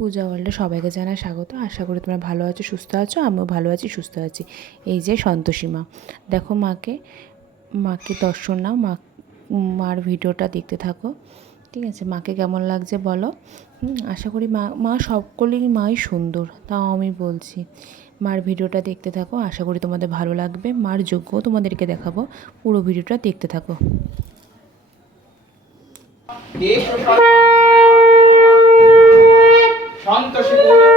পূজা ওয়ার্ল্ডে সবাইকে জানাই স্বাগত। আশা করি তোমরা ভালো আছো, সুস্থ আছো, আমিও ভালো আছি, সুস্থ আছি। এই যে সন্তোষী মা দেখো মাকে মাকে দর্শন নাও, মা, মার ভিডিওটা দেখতে থাকো। ঠিক আছে, মাকে কেমন লাগছে বলো? আশা করি মা মা সকলেই মাই সুন্দর, তাও আমি বলছি। মার ভিডিওটা দেখতে থাকো, আশা করি তোমাদের ভালো লাগবে। মার যোগ্য তোমাদেরকে দেখাবো, পুরো ভিডিওটা দেখতে থাকো। সন্তোষী ওম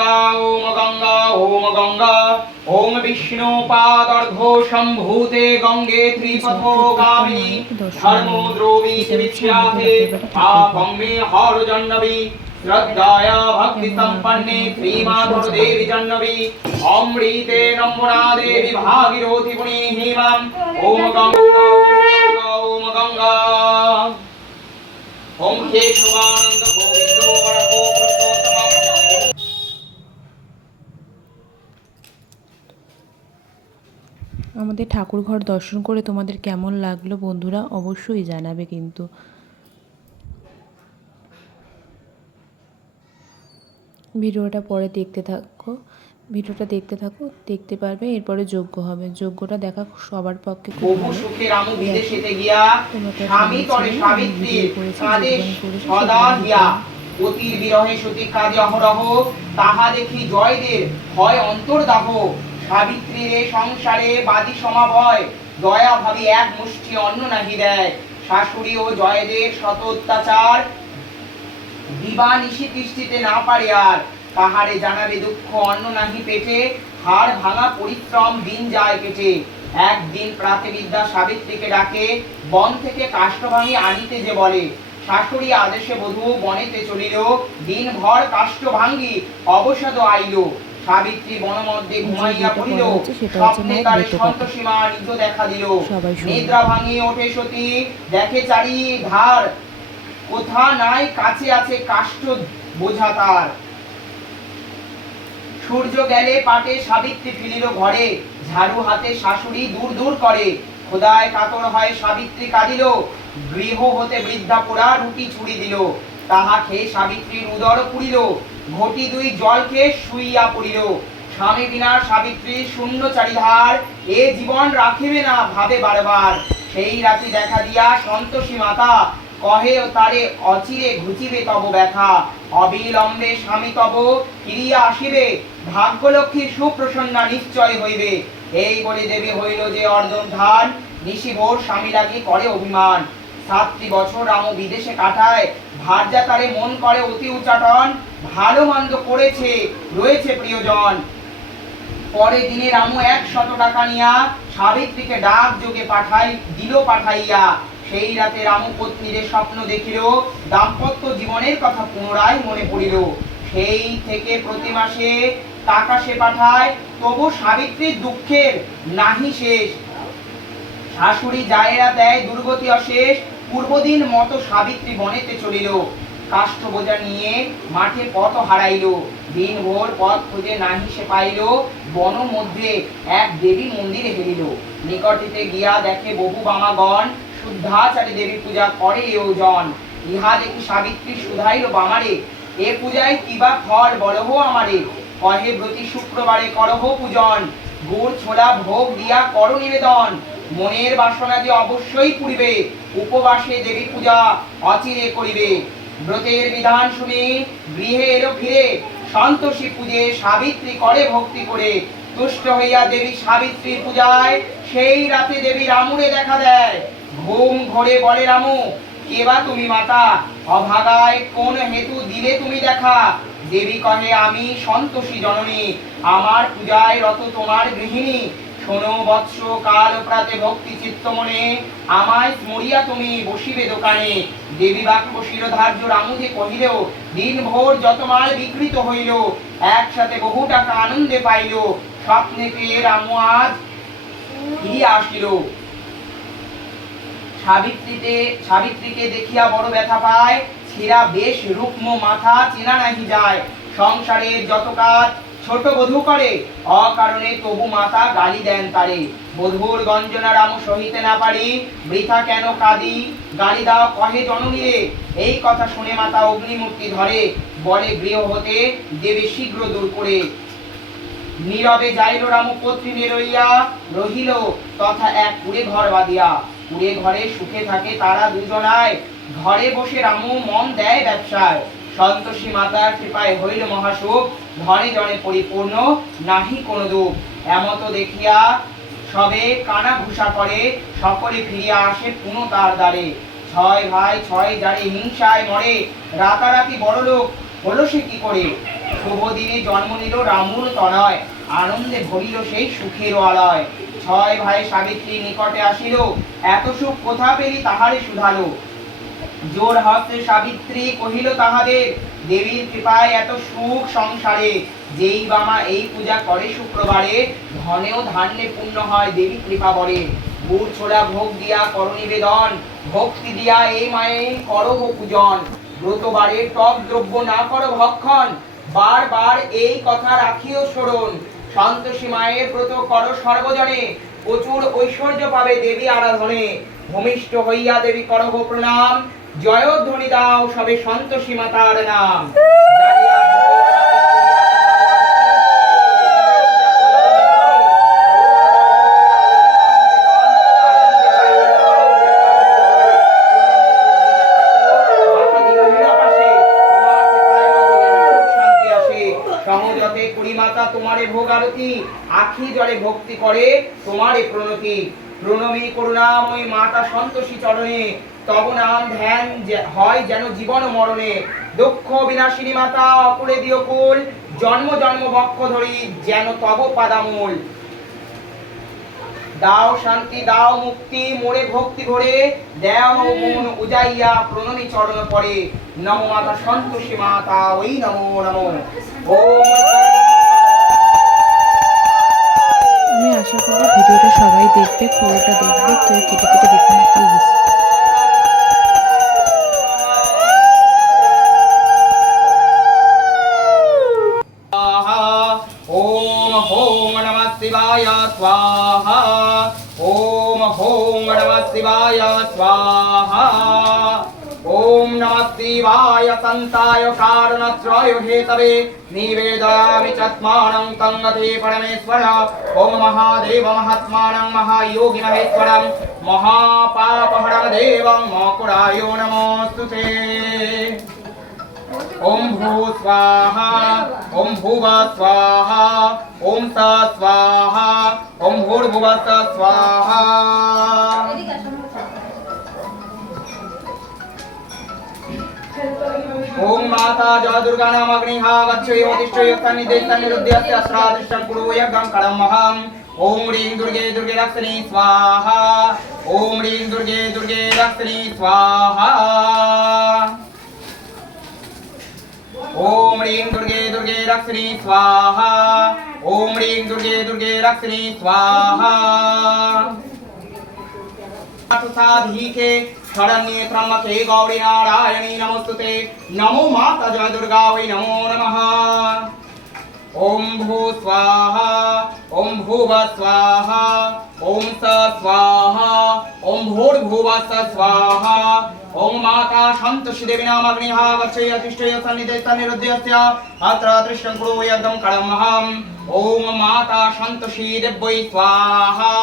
গঙ্গা ওম গঙ্গা ওম গঙ্গা ওম বিষ্ণু পাদর্ঘ সম্ভূতে গঙ্গে ত্রিপথগামী ধর্ম দ্রোবী বিখ্যাতে পাপং মে হর জন্নবী শ্রদ্ধায়া ভক্তি সম্পন্নে শ্রীমাধুর দেবী জন্নবী অমৃতে নম্বরা দেবী ভাগীরথী পুণী হিমাম ওম গঙ্গা ওম গঙ্গা ওম কেশবানন্দ গোবিন্দ আমাদের ঠাকুর ঘর দর্শন করে তোমাদের কেমন লাগল বন্ধুরা অবশ্যই জানাবে কিন্তু। ভিডিওটা পরে দেখতে থাকো ভিডিওটা দেখতে থাকো দেখতে পারবে এরপরে যোগ্য হবে। যোগ্যটা দেখা সবার পক্ষে খুব বহু সুখে রামু বিদেশেতে গিয়া স্বামী তরে সাবিত্রী কাঁদে সদা হিয়া অতির বিরহে সতী কাজে অহরহ তাহা দেখি জয়দের হয় অন্তর্দাহ। সাবিত্রী রে সংসারে বাদী সমাভয় দয়া ভাবি এক মুষ্টি অন্ন নাহি দেয়। শাশুড়ি ও জয়দের শত অত্যাচার। দিবা নিশি তিষ্ঠিতে না পারে আর। কাহারে জানাবে দুঃখ অন্ন নাহি পেটে। হাড় ভাঙা পরিশ্রম দিন যায় কেটে একদিন প্রাতে বিদ্যা সাবিত্রীকে ডাকে, বন থেকে কাষ্ঠভাঙি আনিতে যে বলে। শাশুড়ি আদেশে বধূ বনেতে চলিল। দিন ভর কাষ্ঠ ভাঙ্গি অবসাদ আইল। সাবিত্রী বনমধ্যে ঘুমাইয়া পড়িল স্বপ্নে তার সন্তোষীমা নিজ দেখা দিল। নিদ্রা ওঠে সতী দেখে চারি ধার কোথা নাই কাছে আছে বোঝা তার। সূর্য গেলে পাটে সাবিত্রী ফিরিল ঘরে ঝাড়ু হাতে শাশুড়ি দূর দূর করে। খোদায় কাতর হয় সাবিত্রী কাঁদিল গৃহ হতে বৃদ্ধা পোড়া রুটি ছুড়ি দিল। তাহা খেয়ে সাবিত্রীর উদর পুরিল ঘটি দুই জল খেয়ে শুইয়া পড়িল। স্বামী বিনা সাবিত্রী শূন্য চারিধার এ জীবন রাখিবে না ভাবে বারবার। সেই রাতে দেখা দিয়া সন্তোষী মাতা কহে ও তারে অচিরে ঘুচিবে তব ব্যথা। অবিলম্বে স্বামী তব ফিরিয়া আসিবে। ভাগ্যলক্ষ্মী সুপ্রসন্না নিশ্চয় হইবে। এই বলে দেবী হইল যে অর্ধধান নিশিভোর স্বামী লাগি করে অভিমান। সাতটি বছর রাম বিদেশে কাটায় ভার্যা তারে মন করে অতি উচ্চাটন ভালো মন্দ করেছে, রয়েছে প্রিয়জন। পরে দিনে রামু এক শত টাকা নিয়া সাবিত্রীকে ডাক যোগে পাঠাই, দিল পাঠাইয়া। সেই রাতে রামু পত্নীরে স্বপ্ন দেখিল, দাম্পত্য জীবনের কথা পুনরায় মনে পড়িল। সেই থেকে প্রতি মাসে টাকা সে পাঠায়, তবু সাবিত্রীর দুঃখের নাহি শেষ। শাশুড়ি জায়েরা দেয় দুর্গতি অশেষ পূর্বদিন মতো সাবিত্রী বনেতে চলিল। কাষ্ঠ বোঝা নিয়ে মাঠে পথ হারাইল। দিন ভোর পথ খুঁজে নাহি সে পাইল। বন মধ্যে এক দেবী মন্দিরে হেরিল নিকটিতে গিয়া দেখে বহু বামাগণ শুদ্ধাচারী দেবী পূজা করে ওজন ইহা দেখি সাবিত্রী শুধাইল বামারে, এ পূজায় কিবা ফল বলহ আমারে? কহে প্রতি শুক্রবারে করহ পূজন। গুড় ছোলা ভোগ দিয়া কর নিবেদন। মনের বাসনা যে অবশ্যই পুরিবে উপবাসে দেবী পূজা অচিরে করিবে। ব্রতের বিধান শুনি গৃহে এলো ফিরে, সন্তোষী পূজে সাবিত্রী করে ভক্তি করে। তুষ্ট হইয়া দেবী সাবিত্রীর পূজায়, সেই রাতে দেবী রামুরে দেখা দেয়। ঘুম ঘরে বলে রামু কেবা তুমি মাতা? অভাগায় কোন হেতু দিলে তুমি দেখা? দেবী কহে, আমি সন্তোষী জননী, আমার পূজায় রত তোমার গৃহিণী। শোনো বৎস কাল প্রাতে ভক্তি চিত্ত মনে। আমায় স্মরিয়া তুমি বসিবে দোকানে। দেবী বাক্য শিরোধার্য কহিলেও দিন ভোর যত মাল বিকৃত হইল, একসাথে বহু টাকা আনন্দে পাইল। স্বপ্নে পেয়ে রামু আজ ফিরিয়া আসিল। সাবিত্রীতে, সাবিত্রীকে দেখিয়া বড় ব্যথা পায়। ছেঁড়া বেশ রুক্ম মাথা চেনা নাহি যায়। সংসারের যত কাজ ছোট বধূ করে অকারণে তবু মাতা গালি দেন তারে। বধূর গঞ্জনা রাম সহিতে না পারি, বৃথা কেন কাঁদি? গালি দাও কহে জননীরে, এই কথা শুনে মাতা অগ্নিমূর্তি ধরে বলে গৃহ হতে দেবে শীঘ্র দূর করে। নীরবে যাইল রাম পত্নী রইয়া রহিল তথা এক কুড়ে ঘর বাঁধিয়া। কুড়ে ঘরে সুখে থাকে তারা দুজনায়। ঘরে বসে রামু মন দেয় ব্যবসায়। সন্তোষী মাতার কৃপায় হইল মহাসুখ, ধনে জনে পরিপূর্ণ, নাহি কোনো দুঃখ। এমত দেখিয়া সবে কানা ঘুষা করে, সকলে ফিরিয়া আসে পুনঃ তার দ্বারে। ছয় ভাই, ছয় যারে হিংসায় মরে, রাতারাতি বড় লোক হলো সে কি করে? শুভ দিনে জন্ম নিল রামুর তনয়, আনন্দে ভরিল সেই সুখের আলয়। ছয় ভাই সাবিত্রী নিকটে আসিল, এত সুখ কোথা পেলি তাহারে শুধালো? জোর হস্তে সাবিত্রী কহিল তাহাদের দেবীর কৃপায় এত সুখ সংসারে। যেই বামা এই পূজা করে শুক্রবারে, ধনেও ধান্যে পূর্ণ হয় দেবী কৃপা বরে গুড় ছোলা ভোগ দিয়া কর নিবেদন, ভক্তি দিয়া এই করো পূজন। ব্রতবারে টক দ্রব্য না করো ভক্ষণ এই কথা রাখিও স্মরণ। সন্তোষী মায়ের ব্রত করো সর্বজনে, প্রচুর ঐশ্বর্য পাবে দেবী আরাধনে। ভূমিষ্ঠ হইয়া দেবী করহ প্রণাম জয়ধ্বনি দাও সবে সন্তোষী মাতার নাম। মাতা তোমারে ভোগ আরতি, আখি ভক্তি করে তোমারে প্রণতি। প্রণমী করুণাময়ী মাতা সন্তোষী চরণে তব নাম ধ্যান হয় যেন জীবন মরণে। দক্ষ বিনাশিনী মাতা, অকুলে দিও কুল। জন্ম জন্ম বক্ষ ধরি যেন তব পাদামূল। দাও শান্তি, দাও মুক্তি মোরে ভক্তি ভরে। দেও মন উজাইয়া চরণ পরে। মাতা সন্তোষী মাতা, ওই নমো নমো। আমি আশা করব ভিডিওটা সবাই দেখবে, পুরোটা দেখবে, কেউ কেটে কেটে দেখবে না প্লিজ शिवाय स्वाहा ॐ हों नमः शिवाय स्वाहा ॐ नमः शिवाय सन्ताय कारणत्रय हेतवे निवेदामि चत्मानं तङ्गते परमेश्वर ॐ महादेव महात्मानं महायोगि महेश्वरं महापापहरं देवं मकुरायो नमोऽस्तु ते ओम भू स्वाहा ओम भुव स्वाहा ओम स स्वाहा ओम भूर्भुव स स्वाहा ओम माता जय दुर्गा नाम अग्निहा गच्छयो तिष्ठयो तन्निदेशन्निरुद्ध्यस्य अस्रादृष्टं कुरु यज्ञं कडमहम् ओम ह्रीं दुर्गे दुर्गे रक्षिणी स्वाहा ओम ह्रीं दुर्गे दुर्गे रक्षिणी स्वाहा ओम ह्रीं दुर्गे दुर्गे रक्षिणी स्वाहा। ओम ह्रीं दुर्गे दुर्गे रक्षिणी स्वाहा। साधीके शरण्ये त्र्यम्बके गौरी नारायणी नमोस्तुते। नमो माता जय दुर्गा, वै नमो नमः। ओम भू स्वाहा, ओम भूव स्वाहा, ओम स स्वाहा, ओम भूर्भुव स स्वाहा। ওম মাতা সন্তোষী দেবী নামাগ্নিহা বর্ষয়া তিষ্ঠয় সন্নিধে সন্নিরুদ্ধস্য আত্র তৃষ্ণং কুরু একদম কড়মহম ওম মাতা সন্তোষী দেব্যৈ স্বাহা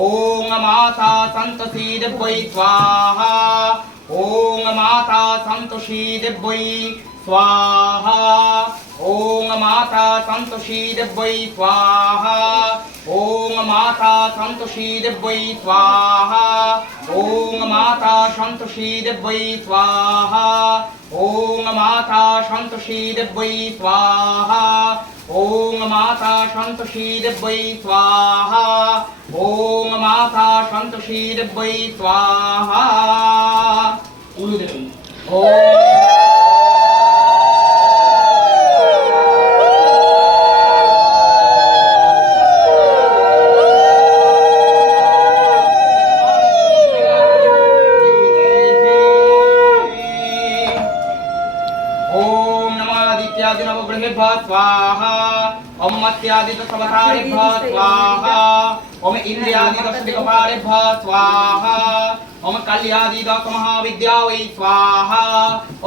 ওম মাতা সন্তোষী দেব্যৈ স্বাহা ওম মাতা সন্তোষী দেব্যৈ স্বাহা ওম মাতা সন্তোষী দেব্যৈ স্বাহা ॐ माता सन्तोषी देवै स्वाहा ॐ माता सन्तोषी देवै स्वाहा ॐ माता सन्तोषी देवै स्वाहा ॐ माता सन्तोषी देवै स्वाहा ॐ माता सन्तोषी देवै स्वाहा ॐ स्वाहा ॐ मत्यादि दशवतारेभ्यः स्वाहा ॐ इन्द्रियादि दशदिक्पालेभ्यः स्वाहा ॐ कल्यादि दशमहाविद्या वै स्वाहा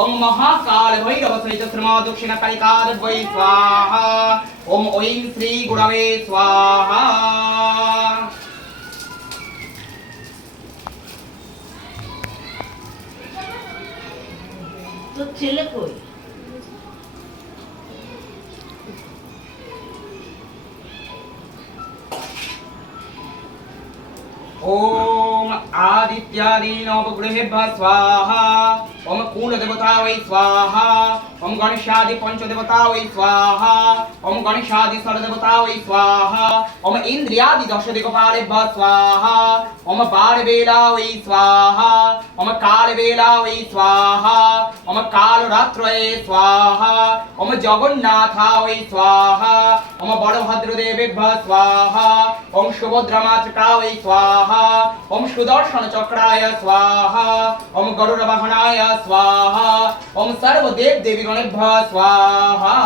ॐ महाकाल भैरव सहित श्रीमा दक्षिणकालिकाद वै स्वाहा ॐ ऐं श्री गुरवे स्वाहा তোর ছেলে কই ఓం ఆదిత్యాదీనోపగృహేభ్య స్వాహ. ఓం పూర్ణదేవతా వై స్వాహ. स्वाहा ॐ गणेशादि पञ्चदेवता वै स्वाहा ॐ गणेशादि सर्वदेवता वै स्वाहा ॐ इन्द्रियादि दशदिक्पालेभ्यः स्वाहा ॐ बाणवेला वै स्वाहा ॐ कालवेला वै स्वाहा ॐ कालरात्रये स्वाहा ॐ जगन्नाथा वै स्वाहा ॐ बलभद्रदेवेभ्यः स्वाहा ॐ सुभद्रमातृका वै स्वाहा ॐ सुदर्शनचक्राय स्वाहा ॐ गरुडवाहनाय स्वाहा ॐ सर्वदेव देवीगणेभ्यः स्वाहा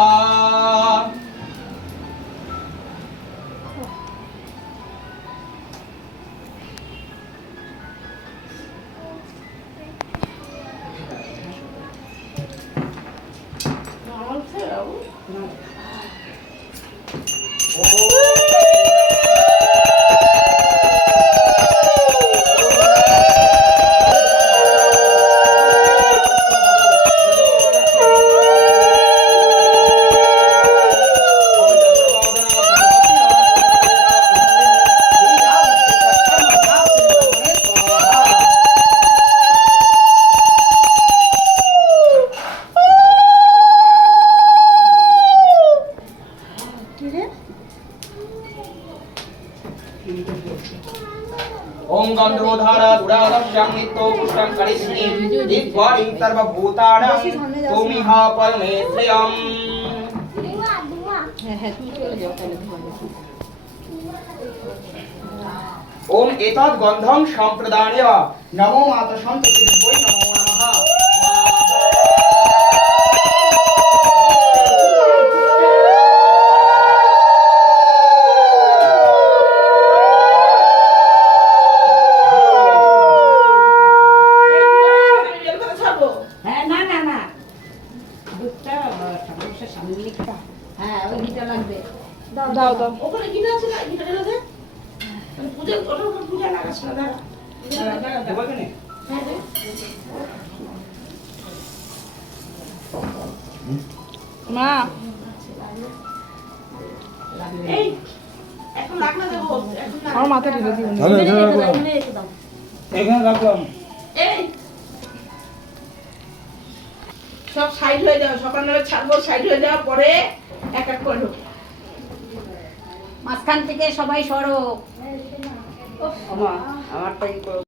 गन्धोधारा दुरादश्यां नित्यो पुष्टं करिष्ये दिग्वारिं सर्वभूतानां त्वमिह परमेश्वरम् ॐ एतद् गन्धं सम्प्रदाय नमो माता सन्ततिर्वै नमो মা এই এখন লাগনা দেবো এখন লাগনা। আমার মাথা ঢেলে দিও এখানে রাখলাম সব সাইড হয়ে যাও সকালবেলা ছাড়বো সাইড হয়ে যাওয়ার পরে এক এক করে মাঝখান থেকে সবাই সরো আমারটাই করো